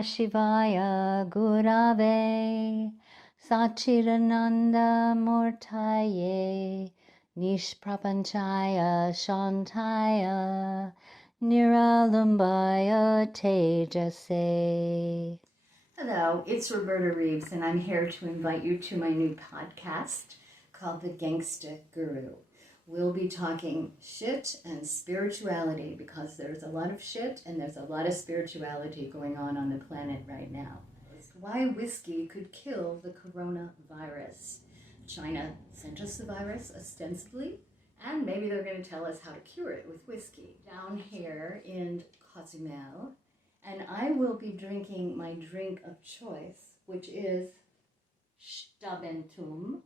Namah Shivaya Gurave Sachidananda Murtaye Nishprapanchaya Shantaya Niralambaya Tejase. Hello, it's Roberta Reeves, and I'm here to invite you to my new podcast called The Gangsta Guru. We'll be talking shit and spirituality because there's a lot of shit and there's a lot of spirituality going on the planet right now. Why whiskey could kill the coronavirus. China sent us the virus ostensibly, and maybe they're going to tell us how to cure it with whiskey. Down here in Cozumel, and I will be drinking my drink of choice, which is Stabentum,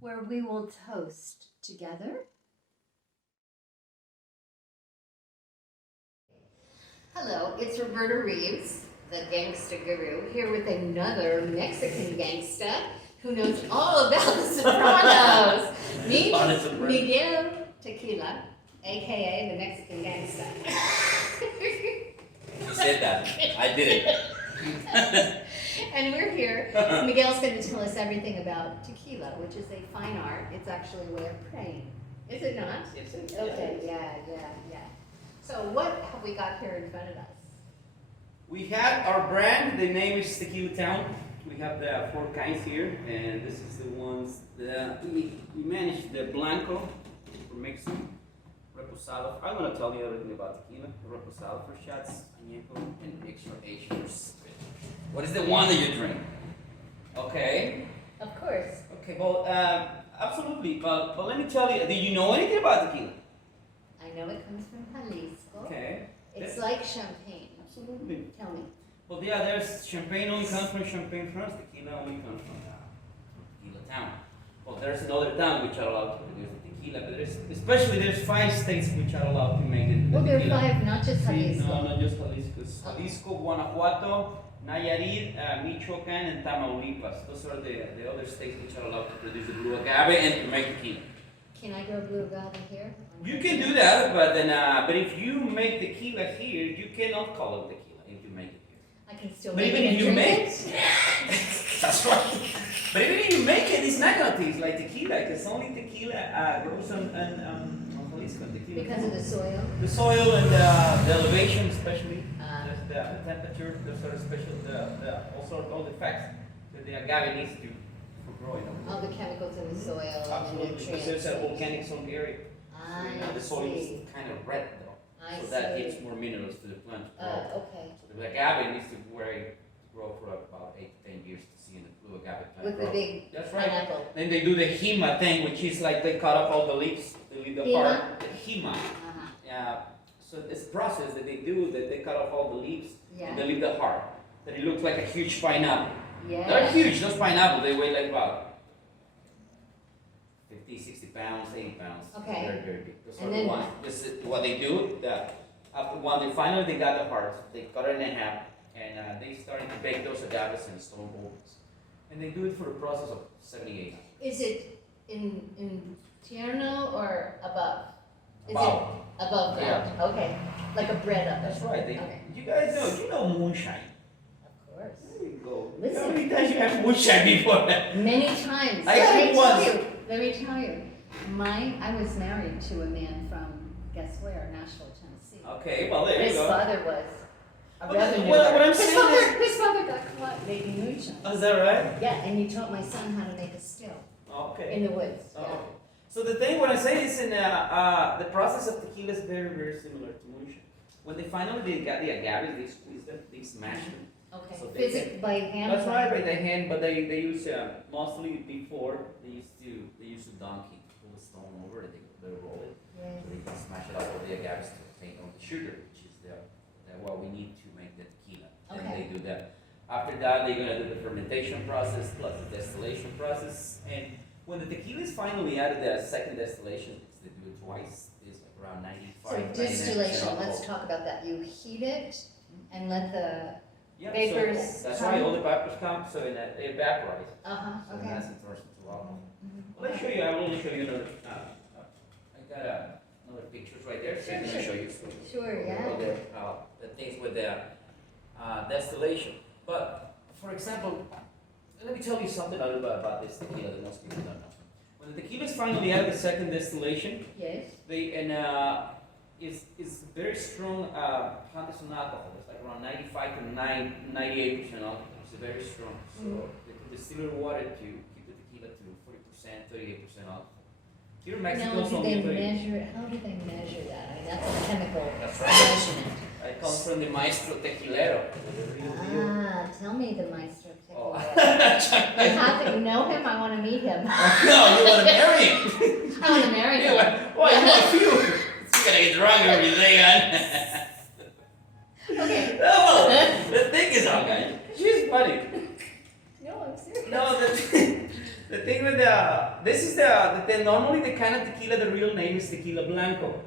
where we will toast together. Hello, it's Roberta Reeves, the Gangsta Guru, here with another Mexican gangsta who knows all about the Sopranos. Meet Miguel Tequila, aka the Mexican gangsta. You said that. I did it. And we're here. Miguel's going to tell us everything about tequila, which is a fine art. It's actually a way of praying. Is it not? Yes, it is. Okay, yeah. So what have we got here in front of us? We have our brand. The name is Tequila Town. We have the 4 kinds here, and this is the ones that we managed. The Blanco for mixing, Reposado. I'm going to tell you everything about tequila. Reposado for shots, Añejo, and extra H for spit. What is the one that you drink? Okay. Of course. Okay, well, absolutely. But let me tell you, do you know anything about tequila? I know it comes from Jalisco. Okay. It's like champagne. Absolutely. Tell me. Well, yeah, there's champagne only comes from Champagne, France. Tequila only comes from Tequila Town. Well, there's another town which are allowed to produce the tequila, but there's 5 states which are allowed to make it. Well, there are 5, not just Jalisco. No, not just Jalisco. Jalisco, Guanajuato, Nayarit, Michoacán, and Tamaulipas. Those are the other states which are allowed to produce the blue agave and to make tequila. Can I grow blue agave here? You can do that, but if you make tequila here, you cannot call it tequila if you make it here. I can still But make even it if you and make drink it? That's right. But even if you make it, it's not gonna taste like tequila, because only tequila grows on Jalisco. Tequila. Because of the soil? The soil and the elevation, especially. The temperature, those are special. Also all the facts that the agave needs to for growing. All the chemicals in the soil and the Absolutely, nutrients. because there's a volcanic zone area. The soil is kind of red though, so that gives more minerals to the plant to grow. Okay. So the agave needs to grow for about 8 to 10 years to see in the blue agave plant With grow. the big That's right. pineapple. Then they do the hema thing, which is like they cut off all the leaves, they leave the heart. The hema. So this process that they do, that they cut off all the leaves and they leave the heart. That it looks like a huge pineapple. Yeah. They're huge, those pineapples, they weigh like about 50, 60 pounds, 80 pounds. Okay. Very, very big. Those And are the then ones. This is what they do. When they finally got the heart, they cut it in half, and they started to bake those agaves in stone ovens. And they do it for a process of 78 hours. Is it in tierno or above? Above. It above ground? Yeah. Okay. Like a bread oven? That's right. Okay. You guys know, moonshine. Of course. There you go. Listen. How many times you have moonshine before? Many times. I had it once. Let me tell you. I was married to a man from, guess where? Nashville, Tennessee. Okay, well there you His go. father was a What revenue. I'm His saying father, his father got caught making moonshine. is that right? Yeah, and he taught my son how to make a still Okay. in the woods. Oh, Yeah. okay. So the thing what I say is the process of tequila is very, very similar to moonshine. When they finally got the agaves, they squeeze them, they smash them. Okay. So they By hand? That's right, by the hand, but they use mostly before they use a donkey to pull the stone over and they roll it. Right. So they can smash it up with the agaves to obtain all the sugar, which is what we need to make the tequila. And Okay. they do that. After that, they're gonna do the fermentation process plus the distillation process. And when the tequila is finally added, the second distillation, because they do it twice, is around 95. So 99% distillation, alcohol. let's talk about that. You heat it and let the Yeah, vapors so that's come. right, all the vapors come, so they evaporate. Uh-huh, So okay. that's it turns into alcohol. Mhm. Well, let me show you, I will only show you another, I got another pictures right there, so I'm gonna show you. Sure, yeah. All the things with the distillation. But for example, let me tell you something a little bit about this tequila that most people don't know. When the tequila is finally out of the second distillation, Yes. it's very strong content on alcohol. It's like around 95 to 98% alcohol. It's very strong. So they put distilled water to keep the tequila to 40%, 38% alcohol. Here in Mexico, Now, it's do only they 30. measure it? How do they measure that? I mean, that's a chemical That's right. measurement. I come from the maestro tequilero. Ah, tell me the maestro Oh. tequila. You have to know him. I want to meet him. No, you want to marry him. I want to marry him. Well, you want a few. You gotta get drunk every day, man. Okay. No, the thing is, okay, she's funny. No, I'm serious. No, the thing with this is normally the kind of tequila, the real name is tequila blanco.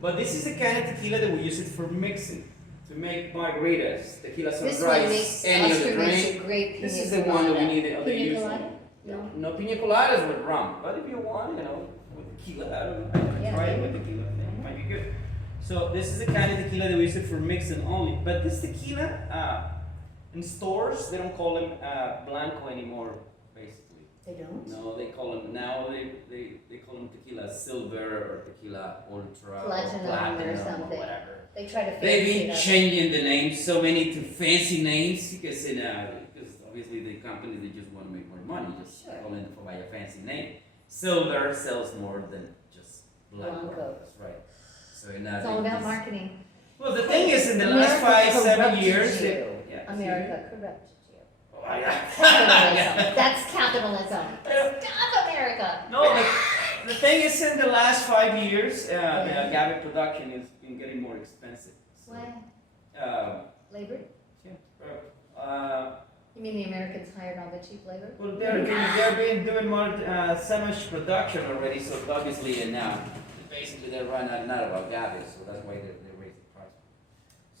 But this is the kind of tequila that we use it for mixing. To make margaritas, tequila This sunrise, one makes any other Oscar makes drink. a great pina This is the one that we need to Pina use. colada? No. No pina coladas with rum, but if you want, with tequila, I don't know, I Yeah, try it maybe. with tequila, it might be good. So this is the kind of tequila that we use it for mixing only. But this tequila, in stores, they don't call them blanco anymore, basically. They don't? No, they call them, now they call them tequila silver or tequila ultra Platinum or something. whatever. They try to They've fancy been it up. changing the names so many to fancy names because obviously the companies they just want to make more money, just Sure. calling it by a fancy name. Silver sells more than just blanco. Blanco. That's right. So It's all about marketing. Well, the thing is, in the last America 5-7 corrupted years, you. yeah, America corrupted you. Oh, yeah. Capitalism. That's capitalism. Stop America. No, the thing is, in the last 5 years, the agave production has been getting more expensive. So, Why? Labor? uh, You mean the Americans hired all the cheap labor? well, they're been doing more so much production already, so obviously, and now basically they're running out of agave, so that's why they raised the price.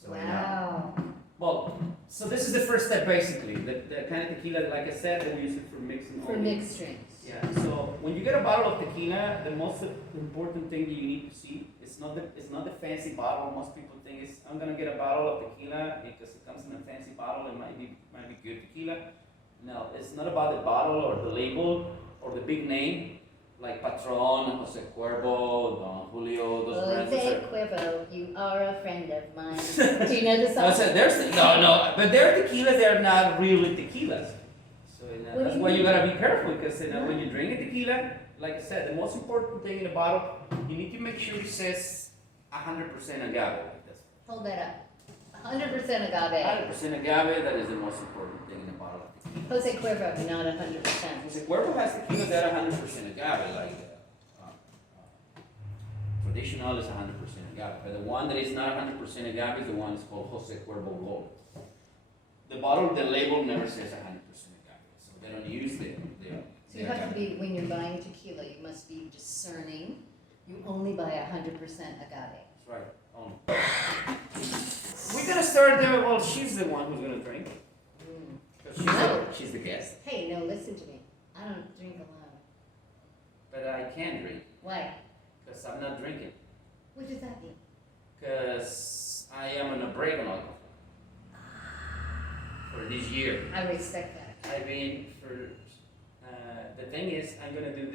So, Wow. well, so this is the first step basically. The kind of tequila, like I said, that we use it for mixing. For only. mixed drinks. Yeah. So when you get a bottle of tequila, the most important thing you need to see it's not the fancy bottle. Most people think is I'm gonna get a bottle of tequila because it comes in a fancy bottle. It might be good tequila. No, it's not about the bottle or the label or the big name like Patron, Jose Cuervo, Don Julio. Those brands. Jose Cuervo, you are a friend of mine. Do you know the song? No, so but their tequilas, they're not really tequilas. So What that's do you why you mean? gotta be careful because when you drink a tequila, like I said, the most important thing in a bottle, you need to make sure it says 100% agave. Hold that up. 100% agave. 100% agave, that is the most important thing in a bottle of tequila. Jose Cuervo, not 100%. Jose Cuervo has tequilas that are 100% agave, like traditional is 100% agave, but the one that is not 100% agave is the one that's called Jose Cuervo Gold. The bottle, the label never says 100% agave, so they don't use the So you have to be, when you're buying tequila, you must be discerning. You only buy 100% agave. That's right. We're gonna start there. Well, she's the one who's gonna drink. No. She's the guest. Hey, no, listen to me. I don't drink alone. But I can drink Why? because I'm not drinking. What does that mean? Because I am on a break on alcohol for this year. I respect that. I've been for. The thing is, I'm gonna do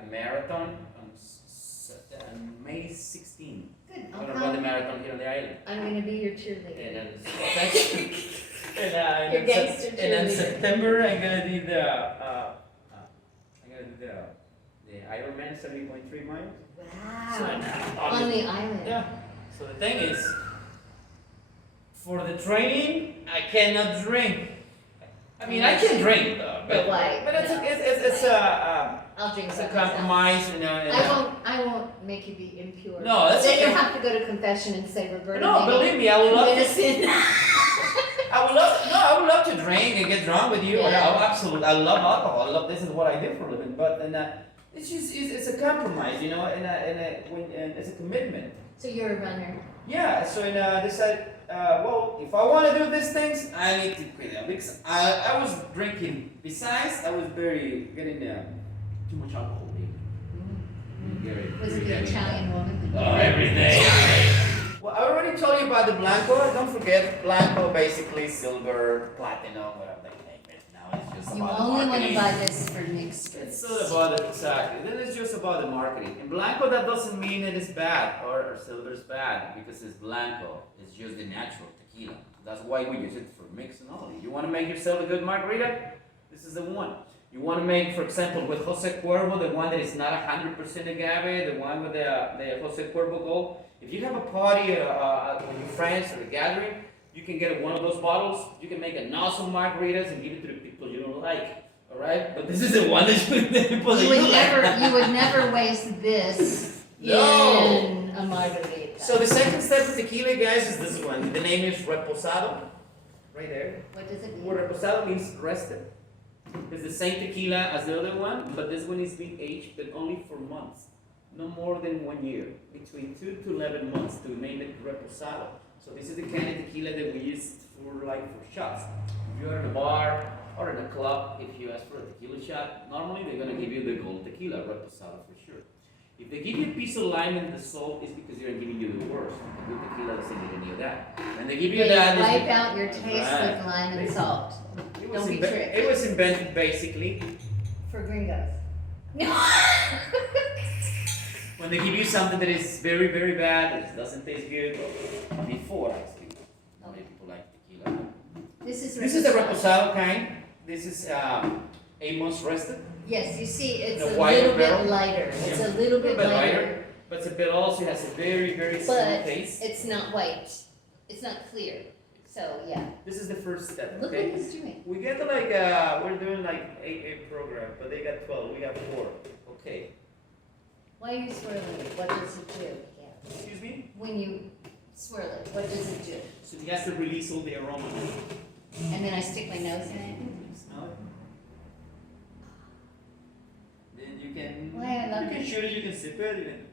a marathon on May 16. Good. I'm I'll gonna run the come. marathon here on the island. I'm going to be your cheerleader. And then, thank you. And, Your gangster and then cheerleader. September, I'm gonna do the Ironman 70.3 miles. So, Wow. On the island. yeah. So the thing is, for the training, I cannot drink. I mean, I can drink, But why? But it's No. I'll drink it's a some myself. compromise, you know. And, I won't make you be impure. No, that's Then okay. you have to go to confession and say, Roberta, no, believe me, I would love to. sin. I would love to drink and get drunk with you. Yeah. Absolutely, I love alcohol. I love this is what I do for a living. But it's just it's a compromise, you know, and it's a commitment. So you're a runner. Yeah. So they said, well, if I want to do these things, I need to quit them because I was drinking. Besides, I was getting too much alcohol. Was it the Very heavy. Italian woman? Oh, every day. Well, I already told you about the Blanco. Don't forget, Blanco basically silver, platinum, whatever they name it. Now it's just You about the only want to marketing. buy this for mixed It's drinks. all about it, exactly. Then it's just about the marketing. And Blanco, that doesn't mean it is bad or silver is bad because it's Blanco. It's just the natural tequila. That's why we use it for mixing only. You want to make yourself a good margarita? This is the one. You want to make, for example, with Jose Cuervo, the one that is not 100% agave, the one with the Jose Cuervo Gold. If you have a party with your friends or a gathering, you can get one of those bottles. You can make an awesome margaritas and give it to the people you don't like. All right, but this is the one that you the people that You would never waste this No. in a margarita. So the second step of tequila, guys, is this one. The name is reposado. Right there. What does it mean? Well, reposado means rested. It's the same tequila as the other one, but this one is being aged, but only for months. No more than 1 year. Between 2 to 11 months to name it reposado. So this is the kind of tequila that we use for shots. If you're at a bar or in a club, if you ask for a tequila shot, normally they're gonna give you the gold tequila, reposado for sure. If they give you a piece of lime and the salt, it's because they're giving you the worst. The good tequila doesn't need any of that. When they give you that, wipe out your taste Right. with lime and salt. It was, Don't be tricked. it was invented basically For gringos. No. when they give you something that is very, very bad, that doesn't taste good. Before, actually, many people like tequila. This This is the reposado kind. This is 8 months rested. Yes, you see, it's The a wider little barrel. bit lighter. It's Yeah. a little bit lighter, but it also has a very, very smooth but taste. it's not white. It's not clear. So yeah. This is the first step. Look Okay. what he's doing. We get we're doing like 8 program, but they got 12. We got 4. Okay. Why are you swirling it? What does it do? Yeah. Excuse me. When you swirl it, what does it do? So it has to release all the aroma. And then I stick my nose in it. Smell it. Then you can. Why I love you can it. shoot it. You can sip it. You can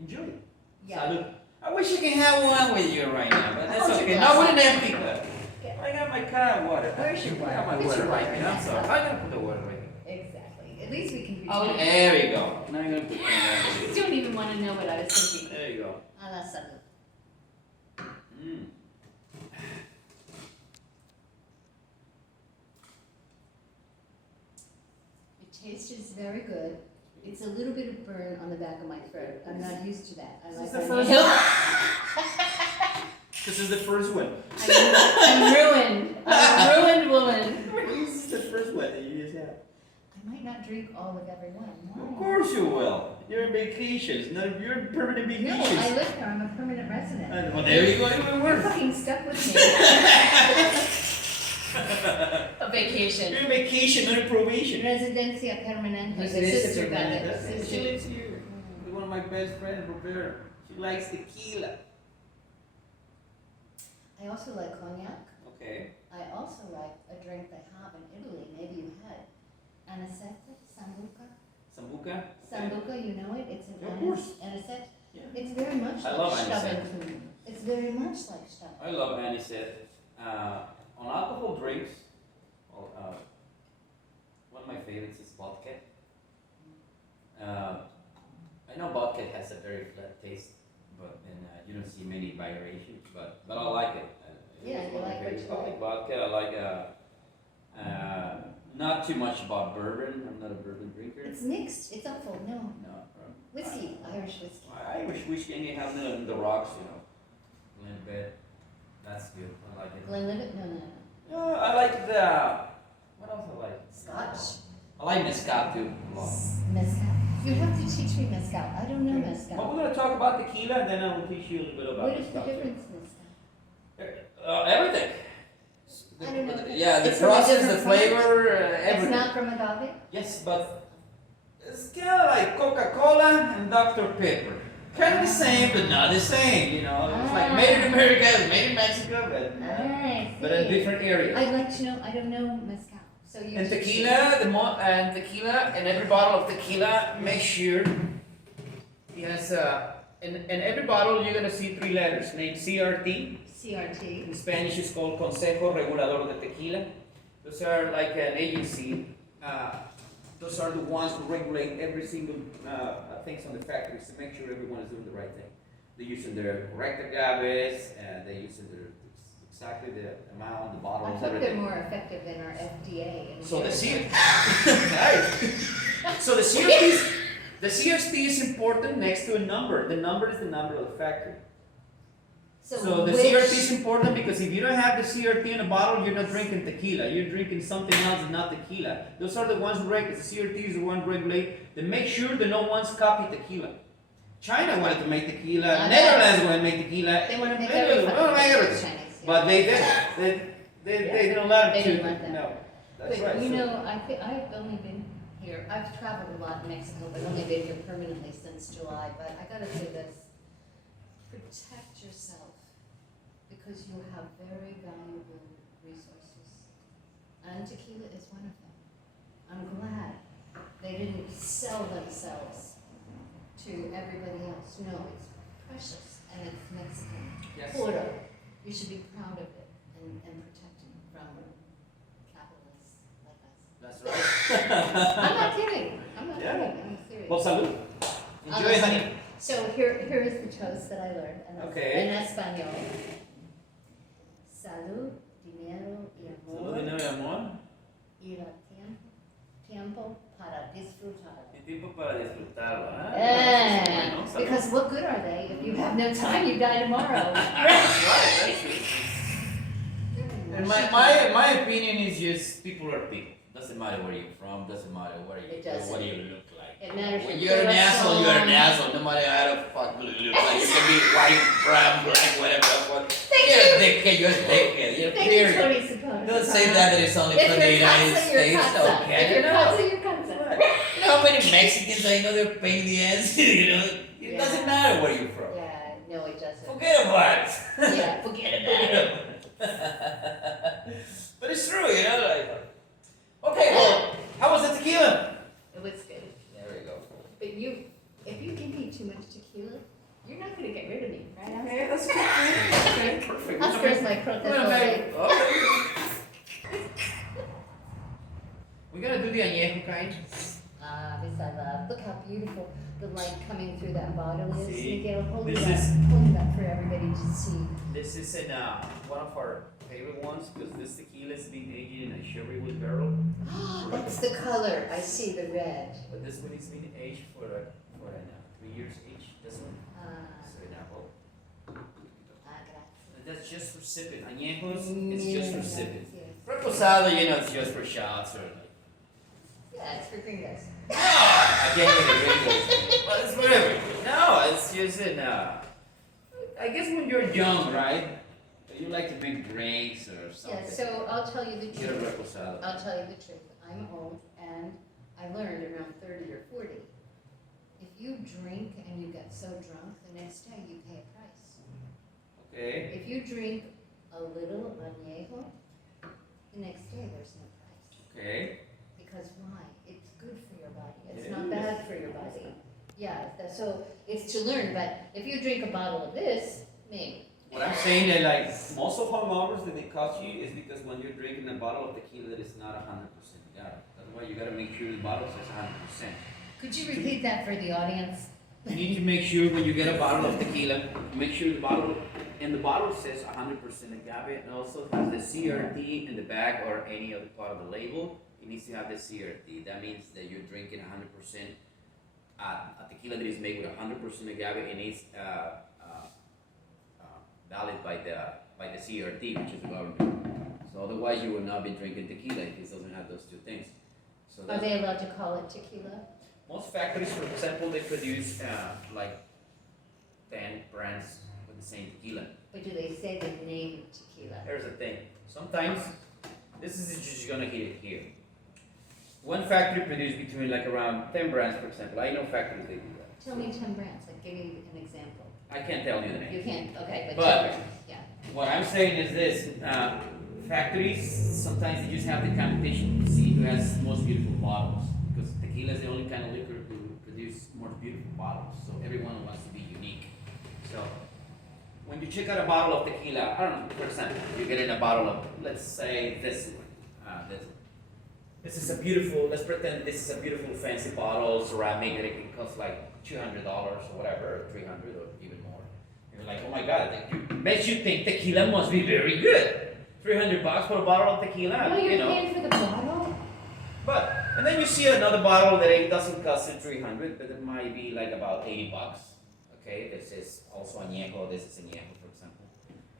enjoy it. Yeah. Salud. I wish you can have one with you right now, but that's Hold your okay. glass. Not with an empty cup. Yeah. I got my can of water. Where's your water? I got my Put water your right water in here. I'm that sorry. cup. I'm gonna put the water right here. Exactly. At least we can Oh, pretend. there we go. Now I'm gonna put the You don't even want to know what I was thinking. There you go. A la salud. Mm. It tastes very good. It's a little bit of burn on the back of my throat. I'm not used to that. I This like is the when first you- This is the first one. I'm ruined. I'm a ruined woman. This is the first one that you just had. I might not drink all of every one. Of Why? course you will. You're on vacations. You're on permanent No, vacations. I live here. I'm a permanent resident. Well, there you go. Even You're worse. fucking stuck with me. A vacation. You're on vacation, not on probation. Residencia permanente. My Residencia sister got it. permanente. She Sister. lives here. With one of my best friends, Roberta. She likes tequila. I also like cognac. Okay. I also like a drink they have in Italy. Maybe you had. Anisette, sambuca. Sambuca. Sambuca, you know it? It's an Of course. anisette. Yeah. It's very much I like love anisette. Stabenkuchen. It's very much like Stabenkuchen. I love anisette. On alcohol drinks, well, one of my favorites is vodka. I know vodka has a very flat taste, but you don't see many variations. But I like it. Yeah, It's you one of my like what favorites. you I like vodka. I like not too much about bourbon. I'm not a bourbon drinker. It's mixed. It's awful. No. No. Whiskey. Irish whiskey. Irish whiskey, and you have the rocks, Glenlivet. That's good. I like it. Glenlivet? No, no, no. I like the. What else I like? Scotch? I like mezcal too. A lot. Mezcal. You have to teach me mezcal. I don't know Well, mezcal. we're going to talk about tequila, and then I will teach you a little bit about What is the mezcal, too. difference in mezcal? Everything. I don't know. Yeah, the It's from a process, the different flavor, It's everything. not from agave? Yes, but it's kind of like Coca-Cola and Dr. Pepper. Kind of the same, but not the same. It's like made in America, it's made in Mexico, but in different areas. I'd like to know. I don't know mezcal. So you And teach me. tequila, and every bottle of tequila, make sure it has in every bottle you're gonna see 3 letters named CRT. CRT. In Spanish, it's called Consejo Regulador de Tequila. Those are like an agency. Those are the ones who regulate every single things on the factories to make sure everyone is doing the right thing. They're using their correct agaves, and they're using their exactly the amount, the I bottles, hope they're everything. more effective than our FDA. And So the American. So the CRT is important next to a number. The number is the number of the factory. So the CRT is important because if you don't have the CRT in a bottle, you're not drinking tequila. You're drinking something else and not tequila. Those are the ones who regulate. The CRT is the one who regulate. They make sure that no one's copy tequila. China wanted to make tequila. Netherlands wanted to make tequila. They want to make everything. everything. Chinese, But they did. They didn't let They them didn't let them. No, that's But right. you know, I've only been here. I've traveled a lot in Mexico, but only been here permanently since July. But I gotta say this: protect yourself because you have very valuable resources, and tequila is one of them. I'm glad they didn't sell themselves to everybody else. No, it's precious and it's Mexican. Yes. Puro. You should be proud of it and protect it from capitalists like us. That's right. I'm not kidding. I'm not Yeah. kidding. I'm serious. Well, salud. Enjoy, Honestly. honey. So here is the toast that I learned, and it's Okay. in Espanol. Salud, dinero y amor, Salud, dinero y amor. y la tiempo para disfrutar. Y tiempo para disfrutarlo. Eh, because what good are they if you have no time? You die tomorrow. That's right. That's true. And my opinion is just people are people. Doesn't matter where you're from. Doesn't matter where you It doesn't. what do you look like. It matters. When your you're an asshole, you're an corazón. asshole. No matter how the fuck you look like. You can be white, brown, black, whatever. Thank You're a you. dickhead. You're a dickhead. You're Thank you, period. Tony Soprano. Don't say that it's only If from the you're United casa, you're States. casa. Okay. If you're No. casa, you're casa. You know how many Mexicans I know they're pain in the ass? You know, it Yeah. doesn't matter where you're from. Yeah, no, it doesn't. Forget about it. Yeah, forget about it. But it's true, you know. Like, okay, well, how was the tequila? It was good. There we go. But if you give me too much tequila, you're not going to get rid of me, right? Okay, that's okay. Perfect. Oscar's my protest. Okay. We're gonna do the añejo kind. Ah, this I love. Look how beautiful the light coming through that bottle is. See? Miguel, hold This it up. is- Hold it up for everybody to see. This is in one of our favorite ones because this tequila is being aged in a sherry wood barrel. That's the color. I see the red. But this one is being aged for 3 years each. This one. So now, Grazie. that's just for sipping. Añejos, it's just for sipping. Yes. Reposado, you know, it's just for shots or like. Yeah, it's for gringos. No, I can't get the gringos. But it's whatever. No, it's just in. I guess when you're young, right? You like to drink drinks or something. Yeah, so I'll tell you the Get a truth. reposado. I'll tell you the truth. I'm old and I learned around 30 or 40. If you drink and you get so drunk, the next day you pay a price. Okay. If you drink a little añejo, the next day there's no price. Okay. Because why? It's good for your body. It's It not is. bad for your body. Yeah, so it's to learn, but if you drink a bottle of this, maybe. What I'm saying that like most of hangovers that they cost you is because when you're drinking a bottle of tequila that is not 100% agave. That's why you gotta make sure the bottle says 100%. Could you repeat that for the audience? You need to make sure when you get a bottle of tequila, make sure the bottle says 100% agave and also has the CRT in the back or any other part of the label. It needs to have the CRT. That means that you're drinking 100% a tequila that is made with 100% agave and it's valid by the CRT, which is the government. So otherwise, you will not be drinking tequila if it doesn't have those two things. So Are that's they allowed to call it tequila? most factories, for example, they produce like 10 brands with the same tequila. Or do they say the name tequila? Here's the thing. Sometimes this is just gonna hit it here. One factory produces between like around 10 brands, for example. I know factories they do that. Tell me 10 brands, like give me an example. I can't tell you the name. You can't, okay, but But- 10 brands, yeah. What I'm saying is this: factories sometimes they just have the competition to see who has the most beautiful bottles. Because tequila is the only kind of liquor to produce more beautiful bottles. So everyone wants to be unique. So when you check out a bottle of tequila, I don't know, for example, you get in a bottle of, let's say this one. This is a beautiful. Let's pretend this is a beautiful fancy bottle, ceramic, and it can cost like $200 or whatever, or $300 or even more. You're like, oh my god, it makes you think tequila must be very good. $300 for a bottle of tequila. No, you're you know. paying for the bottle? But and then you see another bottle that it doesn't cost you 300, but it might be like about $80. Okay, this is also añejo. This is añejo, for example.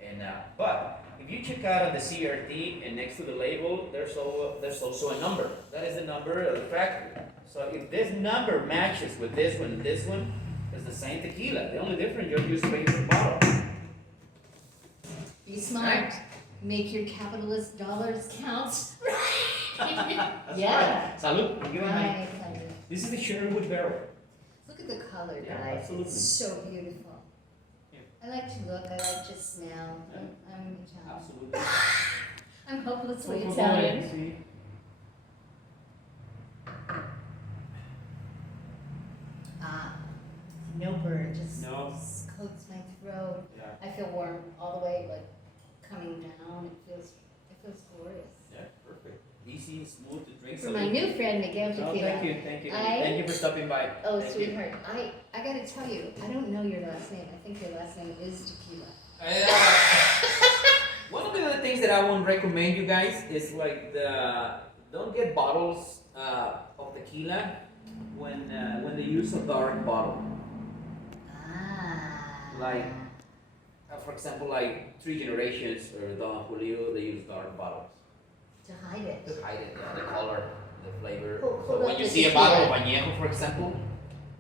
And but if you check out on the CRT and next to the label, there's also a number. That is the number of the factory. So if this number matches with this one and this one, it's the same tequila. The only difference you're just paying for the bottle. Be smart. Right. Make your capitalist dollars count. That's Yeah. right. Salud. Give me a hand. Right, honey. This is the Sherwood barrel. Look at the color, Yeah, guys. absolutely. It's so beautiful. Yeah. I like to look. I like to smell. I'm Italian. Absolutely. I'm hopelessly Por favor, Italian. sí. Ah, no burn. Just No. coats my throat. Yeah. I feel warm all the way, like coming down. It feels glorious. Yeah, perfect. Easy, smooth to drink. For my new friend Miguel Oh, Tequila. thank you, thank you. I- Thank you for stopping by. Oh, Thank sweetheart, I gotta tell you, I don't know your last name. I think your last name is Tequila. One of the other things that I would recommend you guys is like don't get bottles of tequila when they use a dark bottle. Ah. Like, for example, like Three Generations or Don Julio, they use dark bottles To hide it. to hide it, the color, the flavor. Hold So up when you the see a tequila. bottle of añejo, for example,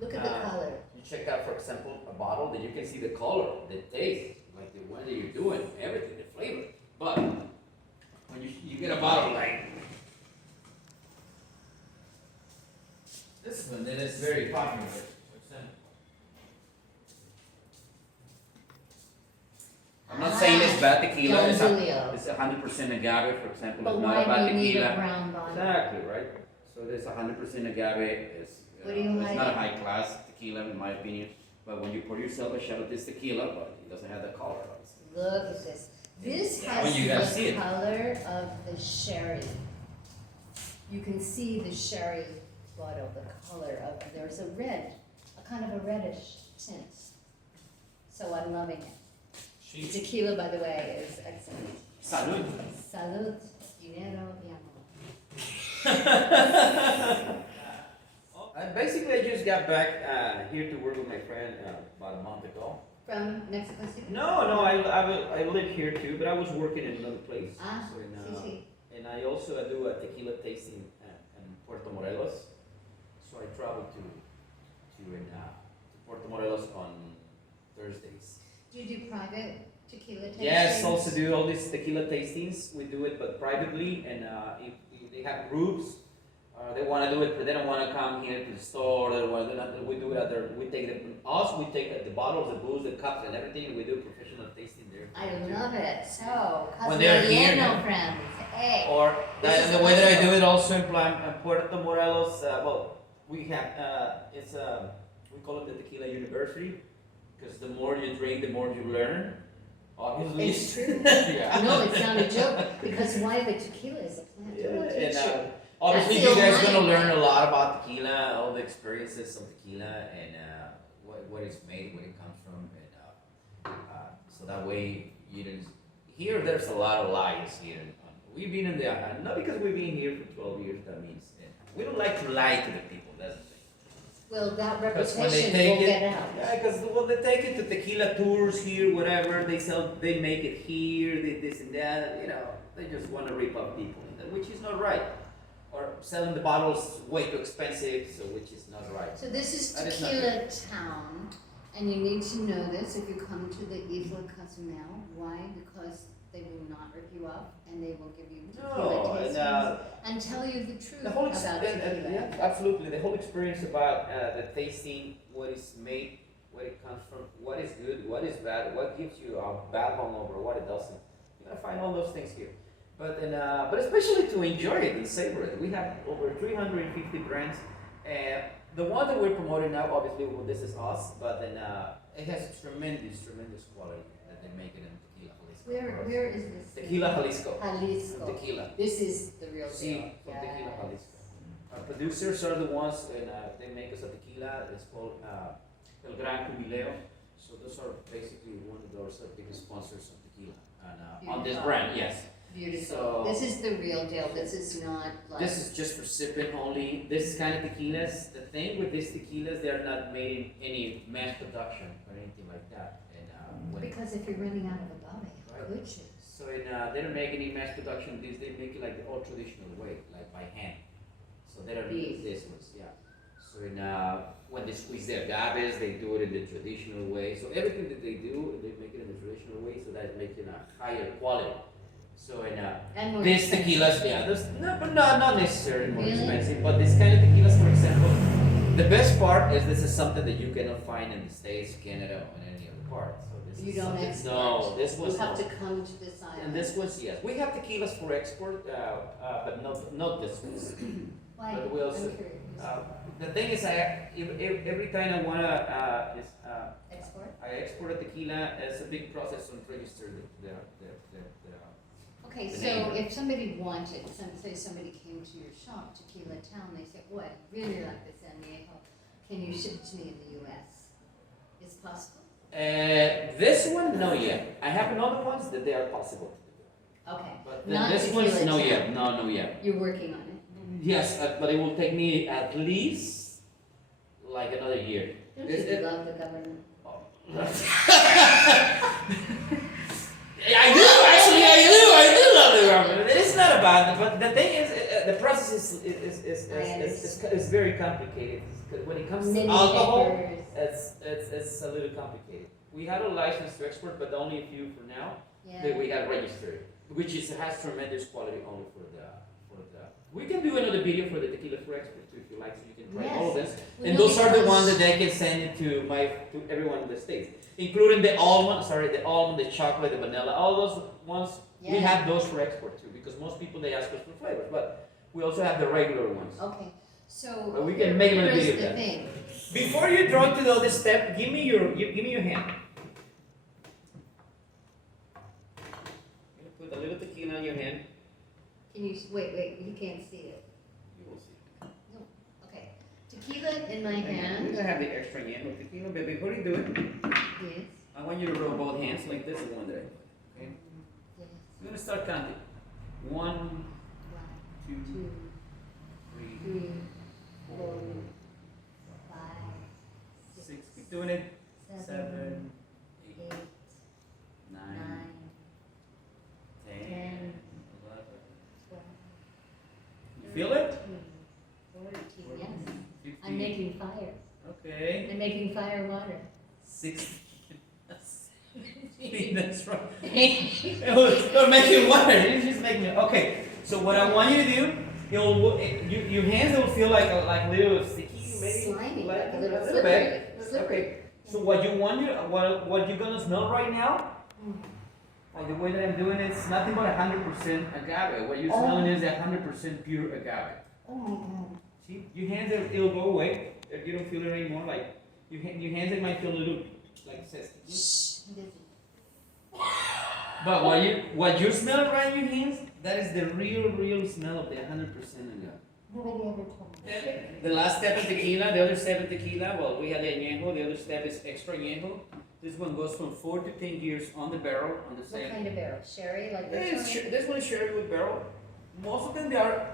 Look at the color. you check out, for example, a bottle that you can see the color, the taste, like the one that you're doing, everything, the flavor. But when you get a bottle like this one, that is very popular. I'm not saying it's bad tequila. Don It's Julio. it's 100% agave, for example. But It's not why a bad do you need a tequila. brown bottle? Exactly right. So there's 100% agave. It's What do you it's not a like? high class tequila in my opinion. But when you pour yourself a shot of this tequila, but it doesn't have the color. Obviously. Look at this. This Yeah, has when you guys see the it. color of the sherry. You can see the sherry bottle, the color of, there's a red, a kind of a reddish tint. So I'm loving it. Tequila, by the way, is excellent. Salud. Salud, dinero, y amor. Basically, I just got back here to work with my friend about a month ago. From Mexico City? No, I live here too, but I was working in another place. Ah, So sí, sí. and I also do a tequila tasting in Puerto Morelos. So I travel to Puerto Morelos on Thursdays. Do you do private tequila tastings? Yes, also do all these tequila tastings. We do it, but privately, and if they have groups. They want to do it, but they don't want to come here to the store. They want to, we do it at their. We take we take the bottles, the booze, the cups, and everything. And we do professional tasting there. I love it. So, When they're here, Casariano friends. Hey. Or This is the way that I awesome. do it also in Puerto Morelos. Well, we have it's we call it the Tequila University because the more you drink, the more you learn. Obviously, It's true. yeah. No, it's not a joke because why the tequila is a plant. Yeah, It will teach and, you. obviously, That's you the guys whole gonna line. learn a lot about tequila, all the experiences of tequila, and what it's made, where it comes from, and so that way you didn't. Here, there's a lot of lies here. We've been in the not because we've been here for 12 years. That means we don't like to lie to the people. That's the thing. Well, that Because when they reputation take will it, get out. yeah, because when they take it to tequila tours here, whatever they make it here, this and that. You know, they just want to rip off people, which is not right. Or selling the bottles way too expensive, so which is not right. So this is That is not Tequila Town, and you need to know this if you come to the Isla Cozumel. Why? Because they will not rip you off, and they will give you tequila No, tastings and tell you the truth the whole about tequila. yeah, absolutely. The whole experience about the tasting, what is made, where it comes from, what is good, what is bad, what gives you a bad hangover, what it doesn't. You're gonna find all those things here. But but especially to enjoy it and savor it. We have over 350 brands, and the one that we're promoting now, obviously, well, this is us. But then it has tremendous quality that they make it in Tequila Jalisco. Where is this? Tequila Jalisco. Jalisco. Tequila. This is the real See, deal. from Yes. Tequila Jalisco. Our producers are the ones, and they make us a tequila. It's called El Gran Jubileo. So those are basically one of those biggest sponsors of tequila, and on this Beautiful. brand, yes. Beautiful. So This is the real deal. This is not like. this is just for sipping only. This kind of tequilas. The thing with these tequilas, they are not made in any mass production or anything like that. And Because if you're running out of agave, how Right. could you? so they don't make any mass production of these. They make it like the old traditional way, like by hand. So they don't These. use this ones, yeah. So when they squeeze the agaves, they do it in the traditional way. So everything that they do, they make it in the traditional way, so that makes it a higher quality. So And more these expensive. tequilas, yeah, but not necessarily more Really? expensive. But this kind of tequilas, for example, the best part is this is something that you cannot find in the States, Canada, or any other part. So this You is don't something- export. No, this was You have no. to come to this island. And this was yes. We have tequilas for export, but not this one. Why? But we also- I'm curious. The thing is, every time I wanna Export? I export a tequila, it's a big process to register the Okay, the so name. if somebody wanted, say somebody came to your shop, Tequila Town, they said, oh, I really like this añejo, can you ship it to me in the US? Is it possible? This one, no yet. I have another ones that they are possible. Okay, But Not this one's Tequila no Town. yet. No yet. you're working on it. Yes, but it will take me at least like another year. Don't Is you it- love the government? I do actually. I do love the government. It's not about it, but the thing is, the process is very complicated. Because when it comes to Many alcohol, papers. it's a little complicated. We had a license to export, but only a few for now that Yeah. we got registered, which has tremendous quality only for the. We can do another video for the tequila for export too, if you like, so you can try all of this. Well, And no, those are the because- ones that they can send it to everyone in the States, including the almond, the chocolate, the vanilla, all those ones. We Yeah. have those for export too, because most people they ask us for flavors, but we also have the regular ones. Okay, so. But we can make another here's video of the that. thing. Before you draw to the other step, give me your hand. Put a little tequila on your hand. Can you, wait, you can't see it. You will see. Okay, tequila in my We're hand. gonna have the extra hand of tequila, but before you do it, Yes, I want you to roll both hands like this and one that I put. Okay? yes. I'm gonna start counting. 1, 1, 2, 2, 3, 3, 4, 4, 5, 6. Keep doing it. 7, 7, 8, 8, 9, 9, 10, 10, 11. 12, You feel it? 14, yes. 15. I'm making fire. Okay. I'm making fire water. 16. That's right. You're making water. You're just making it. Okay. So what I want you to do, your hands will feel like little sticky, maybe. Slimy, like like a little bit. slippery. Slippery. Okay. So what you're gonna smell right now, Mm. like the way that I'm doing it, it's nothing but 100% agave. What you're smelling is 100% pure agave. Oh my god. See, your hands it'll go away if you don't feel it anymore. Like your hands it might feel a little like it says. Shh. Listen. But what you're smelling right in your hands, that is the real smell of the 100% agave. Nobody ever told me. The last step is tequila, the other step is tequila. Well, we had the añejo, the other step is extra añejo. This one goes from 4 to 10 years on the barrel, on the What same. kind of barrel? Sherry, like this one? This one is sherry wood barrel. Most of them they are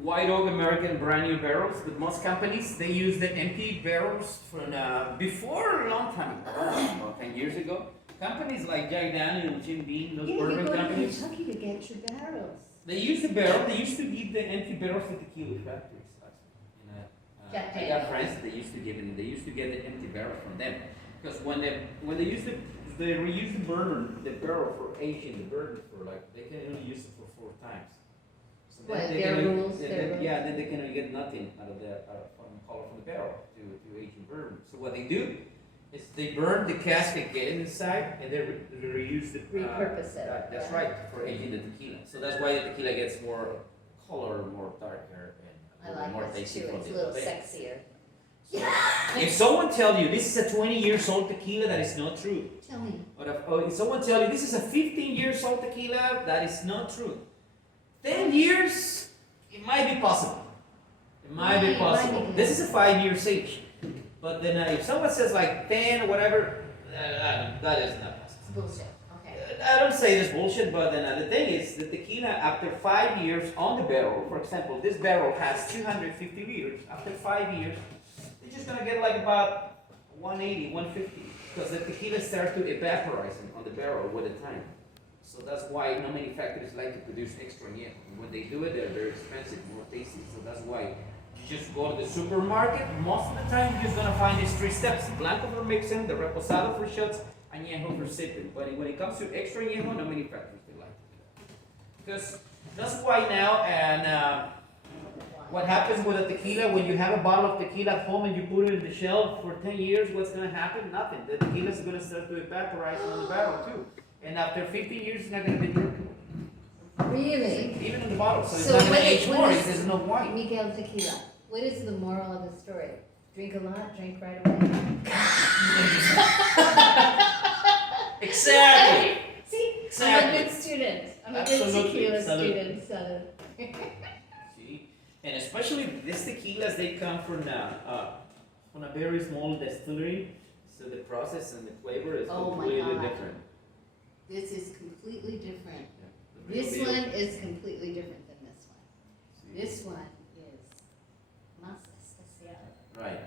white oak American brand new barrels, but most companies they use the empty barrels from before a long time ago, about 10 years ago. Companies like Jack Daniel and Jim Beam, those Yeah, you bourbon go to companies, Kentucky to get your barrels. they use the barrel. They used to give the empty barrels to tequila factories. Jack I Daniel. got friends that they used to give it. They used to get the empty barrel from them because when they use they reuse the barrel for aging the bourbon for like they can only use it for 4 times. So then What, they their can only- rules, then- their then- rules? Yeah, then they can only get nothing out of from the barrel to age the bourbon. So what they do is they burn the cask again inside and they reuse the Repurpose it, that's yeah. right for aging the tequila. So that's why the tequila gets more color, more darker, and I a little more like this tasty too, from it's a the little flavor. sexier. So, if someone tell you this is a 20 years old tequila, that is not true. Tell me. But if someone tell you this is a 15 years old tequila, that is not true. 10 years, it might be possible. It might be Might be possible. good. This is a 5 years age. But then if someone says like 10 or whatever, That is not possible. It's bullshit. Okay. I don't say this bullshit, but then the thing is, the tequila after 5 years on the barrel, for example, this barrel has 250 liters. After 5 years, they're just gonna get like about 180, 150, because the tequila start to evaporize on the barrel with the time. So that's why not many factories like to produce extra añejo. And when they do it, they're very expensive, more tasty. So that's why you just go to the supermarket. Most of the time, you're just gonna find these 3 steps: blanco for mixing, the reposado for shots, añejo for sipping. But when it comes to extra añejo, not many factories they like to do that. Because that's why now, and what happens with a tequila, when you have a bottle of tequila at home and you put it in the shelf for 10 years, what's gonna happen? Nothing. The tequila is gonna start to evaporize on the barrel too. And after 15 years, it's not gonna be drinkable. Really? Even in the bottle. So it's So not gonna what age is- more. what is- There's no wine. Miguel tequila. What is the moral of the story? Drink a lot, drink right away. Exactly. See, Exactly. I'm a good student. I'm a good Absolutely. tequila Salud. student. So. See? And especially these tequilas, they come from a very small distillery. So the process and the flavor is Oh my completely God. different. This is completely different. Yeah. The real This deal. one is completely different than this one. See? This one is más especial. Right.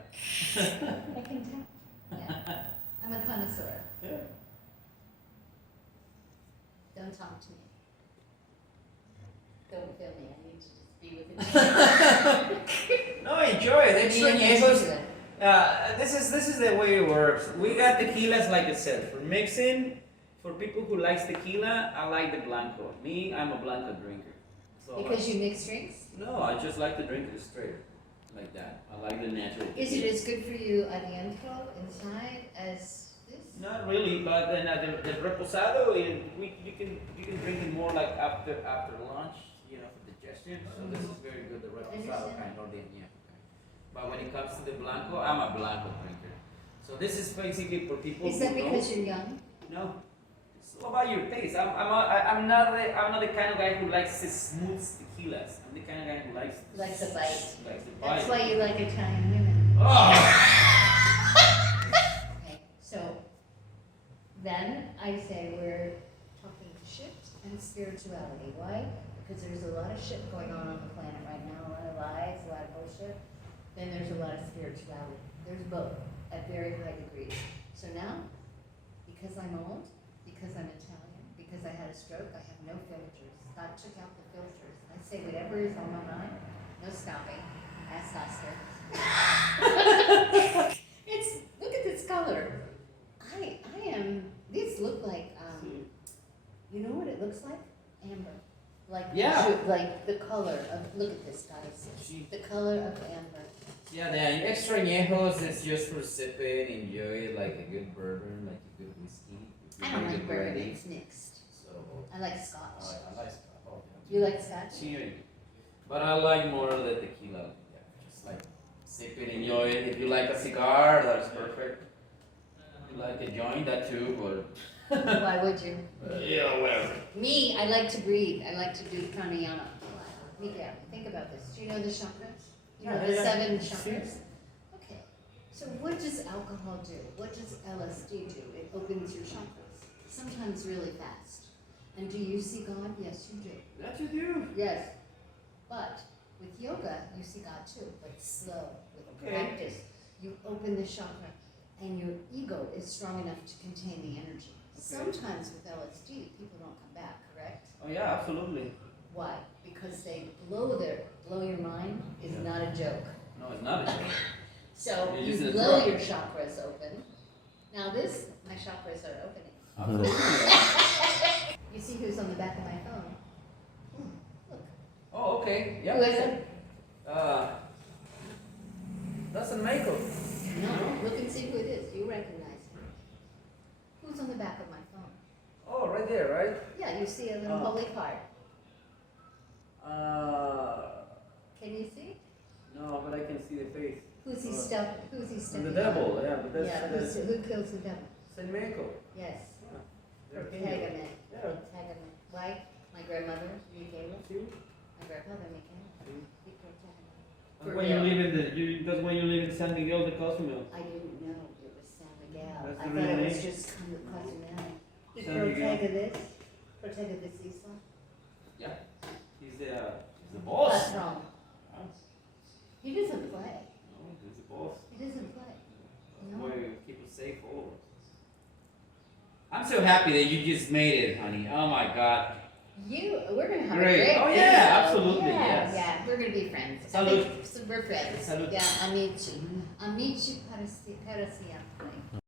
I can tell. Yeah. I'm a connoisseur. Yeah. Don't talk to me. Don't feel me. I need to just be with you. No, enjoy it. Extra Me and añejos. you. This is the way it works. We got tequilas, like I said, for mixing. For people who likes tequila, I like the blanco. Me, I'm a blanco drinker. So Because you mix drinks? no, I just like to drink it straight, like that. I like the natural. Is it tequila. as good for you adentro, inside, as this? Not really, but then the reposado, you can drink it more like after lunch, for digestion. So this is very good, the reposado kind or the añejo kind. But when it comes to the blanco, I'm a blanco drinker. So this is basically for people Is who that because know. you're young? No, it's all about your taste. I'm not the kind of guy who likes the smooth tequilas. I'm the kind of guy who likes Likes the bite. Likes the That's bite. why you like Italian women. Oh. Okay, so then I say we're talking shift and spirituality. Why? Because there's a lot of shit going on the planet right now, a lot of lies, a lot of bullshit. Then there's a lot of spirituality. There's both at very high degrees. So now, because I'm old, because I'm Italian, because I had a stroke, I have no filters. God took out the filters. I say whatever is on my mind, no stopping. Ask Oscar. Look at this color. I am, these look like, you know what it looks like? Amber. Like, Yeah. like the color of, look at this, guys. The color of amber. Yeah, the extra añejos is just for sipping, enjoy it like a good bourbon, like a good whiskey. I don't Good like bourbon, brandy. it's mixed. So, I like scotch. I like Scotch. Oh, You like scotch? yeah. But I like more of the tequila. Yeah, just like sipping, enjoy it. If you like a cigar, that's perfect. If you like a joint, that too, but Why would you? yeah, whatever. Me, I like to breathe. I like to do pranayama. Miguel, think about this. Do you know the chakras? You know the Yeah. 7 chakras? Okay. So what does alcohol do? What does LSD do? It opens your chakras. Sometimes really fast. And do you see God? Yes, you do. That you do. Yes. But with yoga, you see God too, but slow. With Okay. practice, you open the chakra and your ego is strong enough to contain the energy. Sometimes with LSD, people don't come back, correct? Oh yeah, absolutely. Why? Because they blow your mind is Yeah. not a joke. No, it's not a joke. So You're you using a blow drug. your chakras open. Now my chakras are opening. Absolutely. You see who's on the back of my phone? Look. Oh, okay. Yeah. Who is it? That's a makeup. No, look and see who it is. You recognize him. Who's on the back of my phone? Oh, right there, right? Yeah, you see a little Oh. holy heart. Uh, Can you see? no, but I can see the face. Who's he Uh, stuck? Who's he And stuck? the devil, yeah, but Yeah, that's who kills the devil? Saint Michael. Yes. Yeah. Protagonist. Yeah. Protagonist. Why? My grandmother, Miguel. See? My grandfather, Miguel. See? He protagonist. That's when you live in San Miguel de Cozumel. I didn't know it was San Miguel. That's I the thought real it was name? just kind of cosmetic. San Miguel. Protagonista. Yeah. He's the boss. Patron. He doesn't play. No, he's the boss. He doesn't play. No. Boy, keep us safe all over. I'm so happy that you just made it, honey. Oh my God. We're gonna have Great. a great Oh, video. yeah, absolutely, Yeah, yes. yeah, we're gonna be friends. Salud. So we're friends. Salud. Yeah, amici. Amici para siempre.